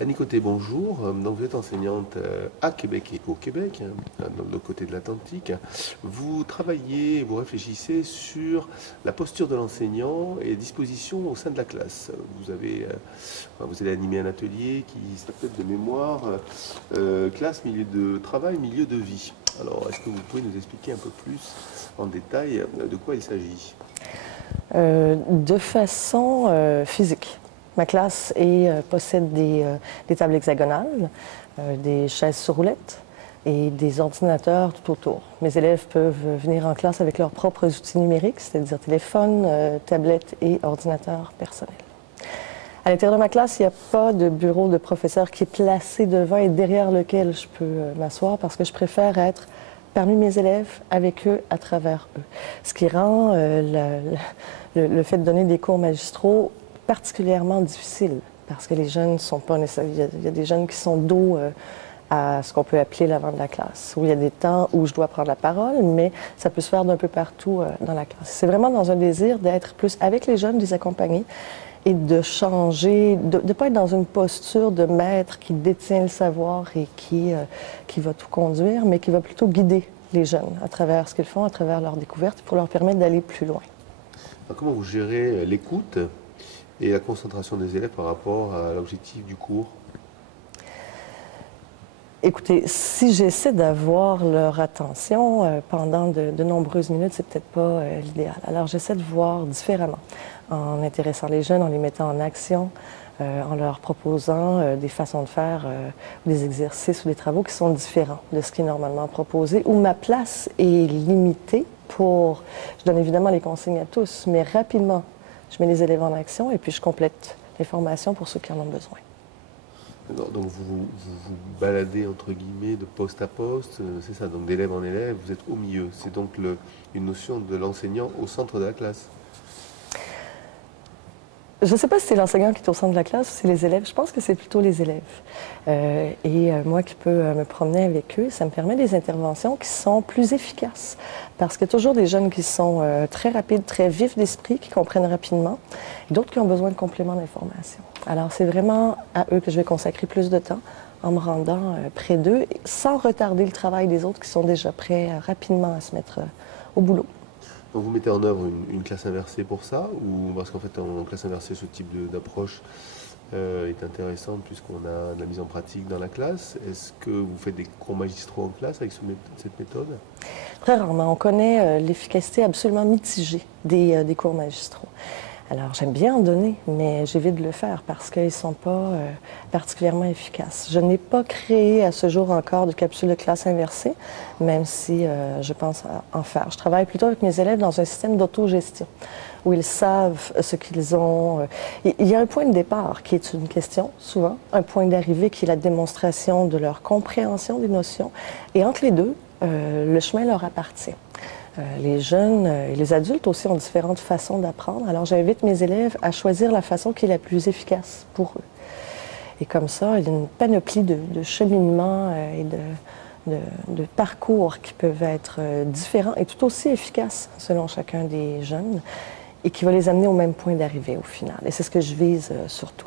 Annie Côté, bonjour. Donc, vous êtes enseignante à Québec et au Québec, de l'autre côté de l'Atlantique. Vous travaillez, vous réfléchissez sur la posture de l'enseignant et les dispositions au sein de la classe. Vous allez animer un atelier qui s'appelle de mémoire classe, milieu de travail, milieu de vie. Alors, est-ce que vous pouvez nous expliquer un peu plus en détail de quoi il s'agit? De façon physique. Ma classe possède des tables hexagonales, des chaises sur roulettes et des ordinateurs tout autour. Mes élèves peuvent venir en classe avec leurs propres outils numériques, c'est-à-dire téléphone, tablette et ordinateur personnel. À l'intérieur de ma classe, il n'y a pas de bureau de professeur qui est placé devant et derrière lequel je peux m'asseoir parce que je préfère être parmi mes élèves, avec eux, à travers eux. Ce qui rend le fait de donner des cours magistraux particulièrement difficile parce que les jeunes ne sont pas nécessairement... Il y a des jeunes qui sont dos à ce qu'on peut appeler l'avant de la classe, où il y a des temps où je dois prendre la parole, mais ça peut se faire d'un peu partout dans la classe. C'est vraiment dans un désir d'être plus avec les jeunes, de les accompagner et de changer, de ne pas être dans une posture de maître qui détient le savoir et qui va tout conduire, mais qui va plutôt guider les jeunes à travers ce qu'ils font, à travers leurs découvertes, pour leur permettre d'aller plus loin. Alors, comment vous gérez l'écoute et la concentration des élèves par rapport à l'objectif du cours? Écoutez, si j'essaie d'avoir leur attention pendant de nombreuses minutes, c'est peut-être pas l'idéal. Alors, j'essaie de voir différemment, en intéressant les jeunes, en les mettant en action, en leur proposant des façons de faire, des exercices ou des travaux qui sont différents de ce qui est normalement proposé, où ma place est limitée pour... Je donne évidemment les consignes à tous, mais rapidement, je mets les élèves en action et puis je complète les formations pour ceux qui en ont besoin. Donc vous baladez entre guillemets de poste à poste, c'est ça, donc d'élève en élève, vous êtes au milieu. C'est donc une notion de l'enseignant au centre de la classe. Je ne sais pas si c'est l'enseignant qui est au centre de la classe ou c'est les élèves. Je pense que c'est plutôt les élèves. Moi qui peux me promener avec eux, ça me permet des interventions qui sont plus efficaces. Parce qu'il y a toujours des jeunes qui sont très rapides, très vifs d'esprit, qui comprennent rapidement, et d'autres qui ont besoin de compléments d'information. Alors c'est vraiment à eux que je vais consacrer plus de temps en me rendant près d'eux, sans retarder le travail des autres qui sont déjà prêts rapidement à se mettre au boulot. Donc vous mettez en œuvre une classe inversée pour ça, ou parce qu'en fait en classe inversée ce type d'approche est intéressante puisqu'on a de la mise en pratique dans la classe. Est-ce que vous faites des cours magistraux en classe avec cette méthode? Très rarement. On connaît l'efficacité absolument mitigée des cours magistraux. Alors, j'aime bien en donner, mais j'évite de le faire parce qu'ils ne sont pas particulièrement efficaces. Je n'ai pas créé à ce jour encore de capsule de classe inversée, même si je pense en faire. Je travaille plutôt avec mes élèves dans un système d'autogestion, où ils savent ce qu'ils ont. Il y a un point de départ qui est une question, souvent, un point d'arrivée qui est la démonstration de leur compréhension des notions, et entre les deux, le chemin leur appartient. Les jeunes et les adultes aussi ont différentes façons d'apprendre. Alors, j'invite mes élèves à choisir la façon qui est la plus efficace pour eux. Et comme ça, il y a une panoplie de cheminements et de parcours qui peuvent être différents et tout aussi efficaces selon chacun des jeunes et qui va les amener au même point d'arrivée au final. Et c'est ce que je vise surtout.